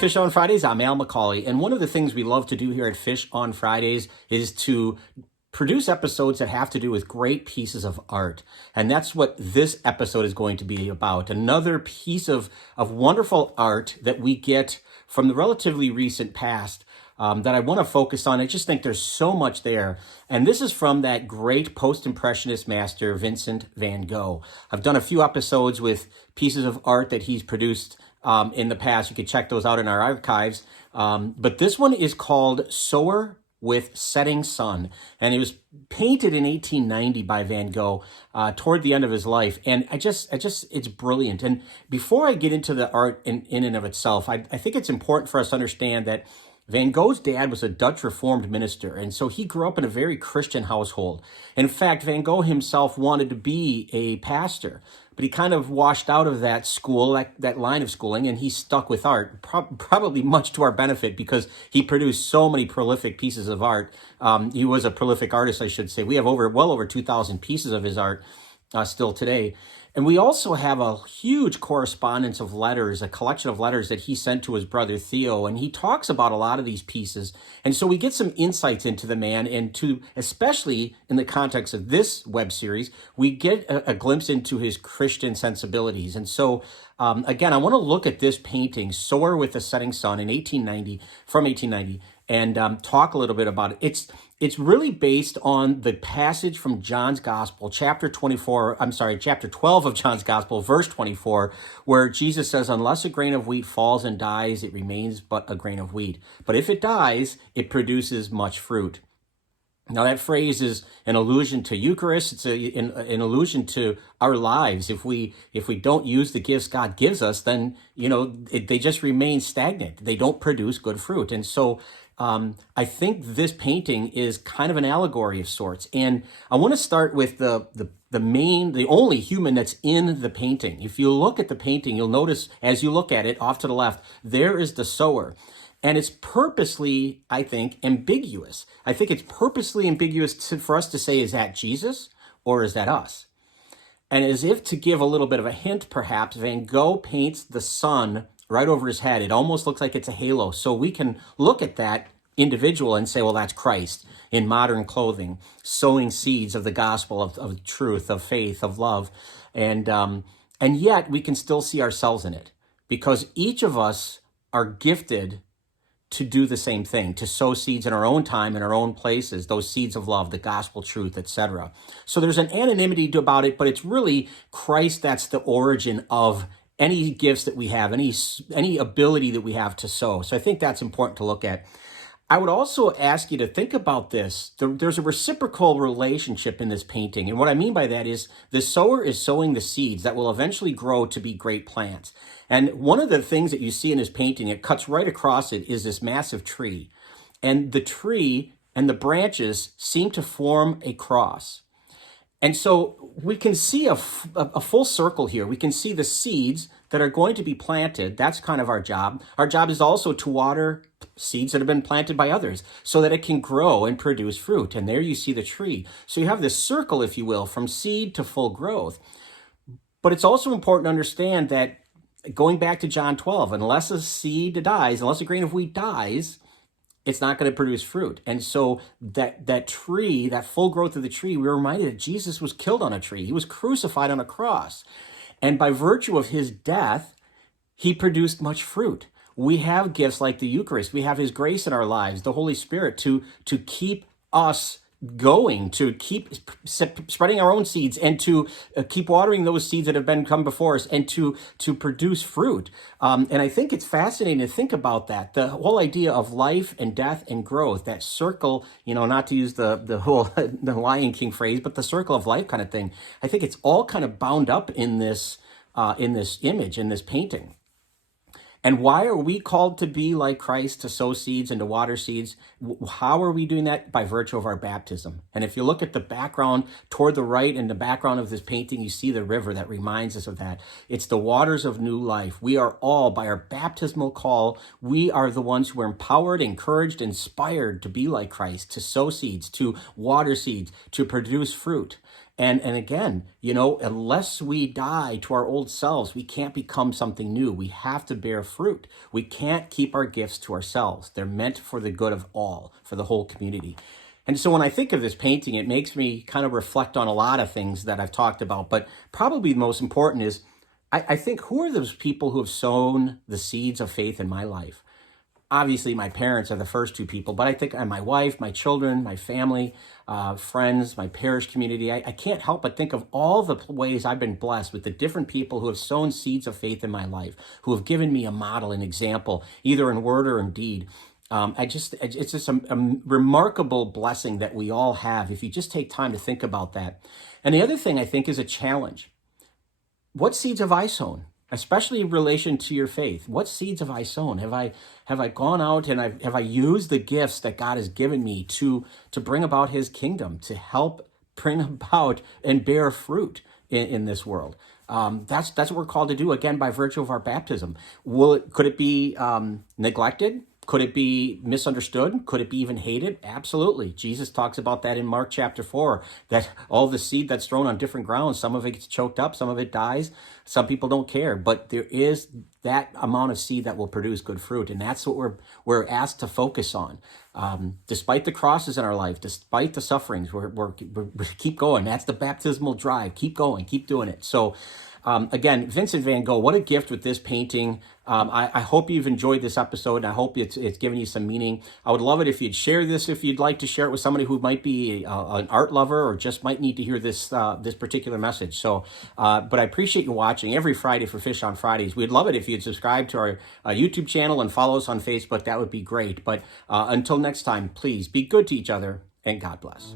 Fish on Fridays. I'm Al McCauley, and one of the things we love to do here at Fish on Fridays is to produce episodes that have to do with great pieces of art. And that's what this episode is going to be about. Another piece of wonderful art that we get from the relatively recent past that I want to focus on. I just think there's so much there. And this is from that great post-impressionist master, Vincent van Gogh. I've done a few episodes with pieces of art that he's produced in the past. You can check those out in our archives. But this one is called Sower with Setting Sun. And it was painted in 1890 by Van Gogh toward the end of his life. And it's brilliant. And before I get into the art in and of itself, I think it's important for us to understand that Van Gogh's dad was a Dutch Reformed minister, and so he grew up in a very Christian household. In fact, Van Gogh himself wanted to be a pastor, but he kind of washed out of that school, that line of schooling, and he stuck with art, probably much to our benefit because he produced so many prolific pieces of art. He was a prolific artist, I should say. We have well over 2,000 pieces of his art still today. And we also have a huge correspondence of letters, a collection of letters that he sent to his brother Theo, and he talks about a lot of these pieces. And so we get some insights into the man, and especially in the context of this web series, we get a glimpse into his Christian sensibilities. And so, again, I want to look at this painting, Sower with the Setting Sun, from 1890, and talk a little bit about it. It's really based on the passage from John's Gospel, chapter 12 of John's Gospel, verse 24, where Jesus says, "Unless a grain of wheat falls and dies, it remains but a grain of wheat. But if it dies, it produces much fruit." Now, that phrase is an allusion to Eucharist. It's an allusion to our lives. If we don't use the gifts God gives us, then, they just remain stagnant. They don't produce good fruit. And so I think this painting is kind of an allegory of sorts. And I want to start with the only human that's in the painting. If you look at the painting, you'll notice as you look at it off to the left, there is the sower. And it's purposely, I think, ambiguous. I think it's purposely ambiguous for us to say, is that Jesus or is that us? And as if to give a little bit of a hint, perhaps, Van Gogh paints the sun right over his head. It almost looks like it's a halo. So we can look at that individual and say, well, that's Christ in modern clothing, sowing seeds of the gospel of truth, of faith, of love. And yet we can still see ourselves in it because each of us are gifted to do the same thing, to sow seeds in our own time, in our own places, those seeds of love, the gospel truth, etc. So there's an anonymity about it, but it's really Christ that's the origin of any gifts that we have, any ability that we have to sow. So I think that's important to look at. I would also ask you to think about this. There's a reciprocal relationship in this painting. And what I mean by that is the sower is sowing the seeds that will eventually grow to be great plants. And one of the things that you see in this painting, it cuts right across it, is this massive tree. And the tree and the branches seem to form a cross. And so we can see a full circle here. We can see the seeds that are going to be planted. That's kind of our job. Our job is also to water seeds that have been planted by others so that it can grow and produce fruit. And there you see the tree. So you have this circle, if you will, from seed to full growth. But it's also important to understand that going back to John 12, unless a seed dies, unless a grain of wheat dies, it's not going to produce fruit. And so that tree, that full growth of the tree, we're reminded that Jesus was killed on a tree. He was crucified on a cross. And by virtue of his death, he produced much fruit. We have gifts like the Eucharist. We have his grace in our lives, the Holy Spirit, to keep us going, to keep spreading our own seeds and to keep watering those seeds that have come before us and to produce fruit. And I think it's fascinating to think about that. The whole idea of life and death and growth, that circle, not to use the whole the Lion King phrase, but the circle of life kind of thing. I think it's all kind of bound up in this image, in this painting. And why are we called to be like Christ, to sow seeds and to water seeds? How are we doing that? By virtue of our baptism. And if you look at the background toward the right, in the background of this painting, you see the river that reminds us of that. It's the waters of new life. We are all, by our baptismal call, we are the ones who are empowered, encouraged, inspired to be like Christ, to sow seeds, to water seeds, to produce fruit. And again, unless we die to our old selves, we can't become something new. We have to bear fruit. We can't keep our gifts to ourselves. They're meant for the good of all, for the whole community. And so when I think of this painting, it makes me kind of reflect on a lot of things that I've talked about. But probably the most important is, I think, who are those people who have sown the seeds of faith in my life? Obviously, my parents are the first two people, but I think my wife, my children, my family, friends, my parish community. I can't help but think of all the ways I've been blessed with the different people who have sown seeds of faith in my life, who have given me a model, an example, either in word or in deed. It's just a remarkable blessing that we all have if you just take time to think about that. And the other thing I think is a challenge. What seeds have I sown? Especially in relation to your faith. What seeds have I sown? Have I gone out and have I used the gifts that God has given me to bring about his kingdom, to help bring about and bear fruit in this world? That's what we're called to do, again, by virtue of our baptism. Could it be neglected? Could it be misunderstood? Could it be even hated? Absolutely. Jesus talks about that in Mark chapter 4, that all the seed that's thrown on different grounds, some of it gets choked up, some of it dies. Some people don't care, but there is that amount of seed that will produce good fruit. And that's what we're asked to focus on. Despite the crosses in our life, despite the sufferings, we're keep going. That's the baptismal drive. Keep going, keep doing it. So again, Vincent van Gogh, what a gift with this painting. I hope you've enjoyed this episode, and I hope it's given you some meaning. I would love it if you'd share this, if you'd like to share it with somebody who might be an art lover or just might need to hear this particular message. So, but I appreciate you watching every Friday for Fish on Fridays. We'd love it if you'd subscribe to our YouTube channel and follow us on Facebook. That would be great. But until next time, please be good to each other, and God bless.